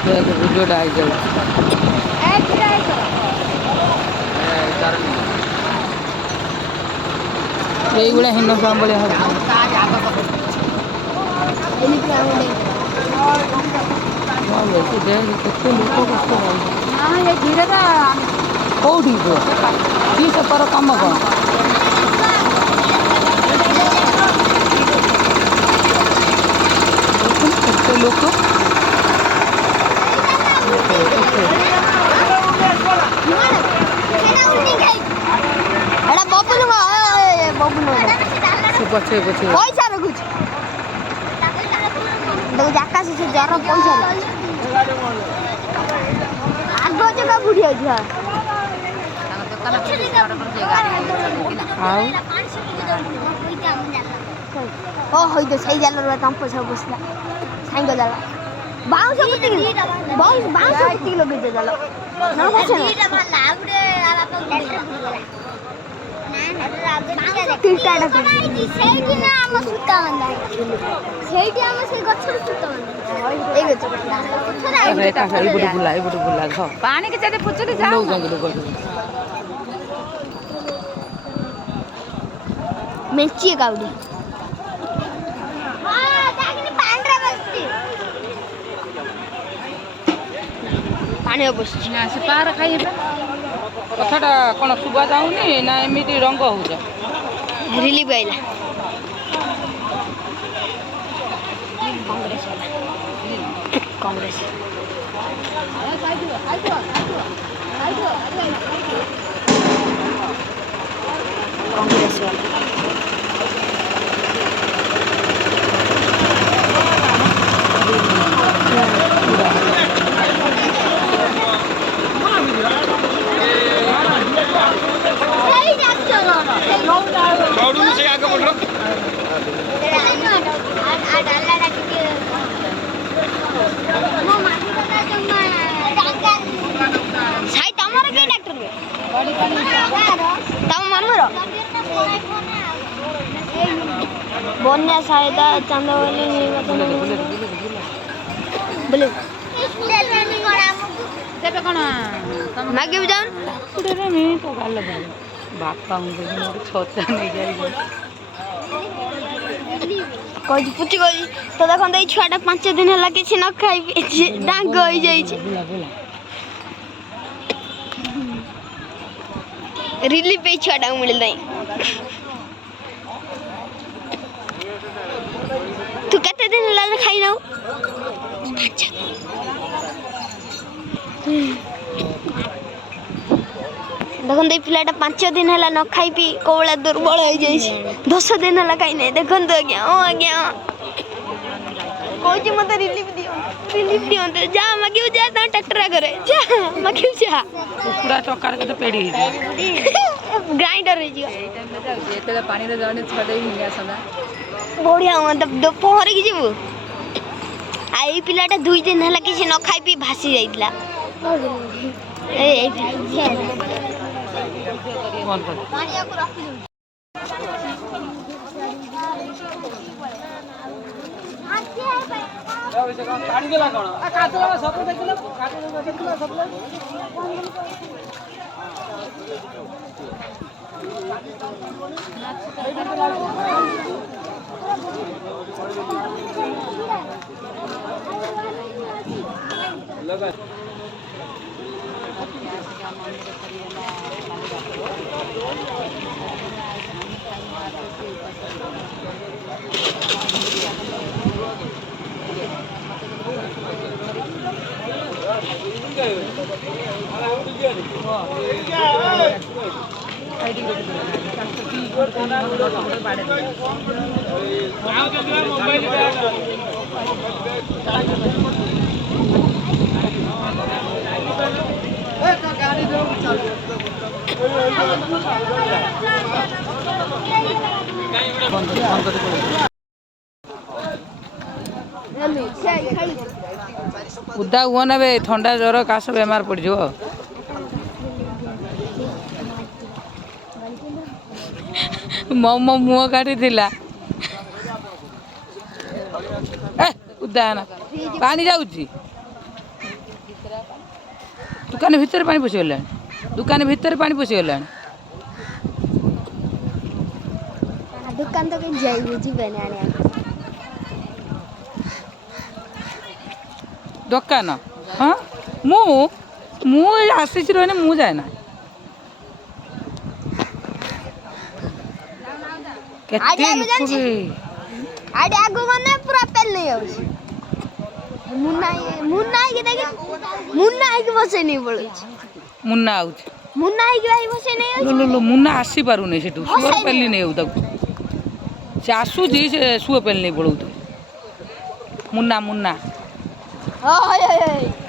भिडियोटा आई जाऊ এইগুলা হিন্দুস্তান বলে হবে କେତେ ଲୋକ କଷ୍ଟ କୋଉଠି କି ସେପାର କାମ କ'ଣ କେତେ ଲୋକ ପଛେ ପଛେ ପଇସା ରଖୁଛି ଆକାଶ ସେ ଜର ପଇସା ଆଗ ଜାଗା ବୁଢୀ ଅଛି ଆଉ ଓ ହଇତ ସେଇ ଜାଲର ତମ ପଇସା ବସିଲା ସାଙ୍ଗ ଜାଲ ବାଉଁଶ ବାଉଁଶ କେତିକି ଲଗେଇଛ ଜାଲ ସେଇଠି ନା ଆମ ସୂତା ବନ୍ଧା ସେଇଠି ଆମ ସେଇ ଗଛର ସୂତା ବନ୍ଧା ଏଇ ଗଛ ପାଣି କି ଯଦି ପୁଚୁରି ମେଞ୍ଚିଏ କାଉଡି ପାଣି ବସିଛି ନା ସେ ପାହାର ଖାଇବା କଥାଟା କ'ଣ ଶୁଭା ଯାଉନି ନା ଏମିତି ରଙ୍ଗ ହେଉଛ ରିଲିଫ୍ ଆଇଲା କଂଗ୍ରେସ ସାଇ ତମର କି ଡାକ୍ତର ତମ ମନର ବନ୍ୟା ସହାୟତା ଚାନ୍ଦବାଲି ନିର୍ବାଚନ ବୋଲେ ତେବେ କ'ଣ ମାଗିବୁ ଯାଉନ ବାପାଙ୍କୁ ଛତା ନେଇଯାଇ କହିଛି ପୁଚି କହିଛି ତ ଦେଖନ୍ତୁ ଏଇ ଛୁଆଟା 5 ଦିନ ହେଲା କିଛି ନ ଖାଇବି ଡାଙ୍ଗ ହେଇଯାଇଛି ରିଲିଫ୍ ଏଇ ଛୁଆଟାକୁ ମିଳିଲା ତୁ କେତେ ଦିନ ହେଲା ଖାଇନାଉ ଦେଖନ୍ତୁ ଏଇ ପିଲାଟା 5 ଦିନ ହେଲା ନ ଖାଇ ପିଇ କୋଉଭଳିଆ ଦୁର୍ବଳ ହେଇଯାଇଛି 10 ଦିନ ହେଲା ଖାଇ ନାହିଁ ଦେଖନ୍ତୁ ଆଜ୍ଞା ହଁ ଆଜ୍ଞା କହୁଛି ମତେ ରିଲିଫ୍ ଦିଅନ୍ତୁ ଯା ମାଗିବୁ ଯା ତମ ଟ୍ରାକ୍ଟର ଆଗରେ ଯା ମାଗିବୁ ଯା କୁକୁଡ଼ା ଚକାର କେତେ ପେଡ଼ି ଗ୍ରାଇଣ୍ଡର ହେଇଯିବ ଯେତେବେଳେ ପାଣିରେ ଜଣେ ଛଡ଼େଇ ନେଇ ଆସନ୍ତା ବଢିଆ ହୁଅନ୍ତା ପହଁରିକି ଯିବୁ ଆଉ ଏଇ ପିଲାଟା 2 ଦିନ ହେଲା କିଛି ନ ଖାଇ ପିଇ ଭାସି ଯାଇଥିଲା उदा हुआ ना बे ठंडा ज्वर काश बेमार पड़ जाओ मो मो मुह काटी दिला उदा ना पानी जाऊची दुकान भितर पानी पशिगला दुकान भितर पानी पशिगला दुकान तो कहीं जाइए जीवन आने दुकान हाँ मु मु आसी रही मु जाए ना आडे आगो मने पूरा पेल नहीं आउछ मुन्ना के देखि मुन्ना के बसे नहीं बोलछ मुन्ना आउछ मुन्ना के भाई बसे नहीं आउछ लो मुन्ना आसी पारु नहीं सेटू सुअर पेली नहीं आउ ताकू से आसु जी से सुअर पेल नहीं पड़ौ मुन्ना मुन्ना हाय हाय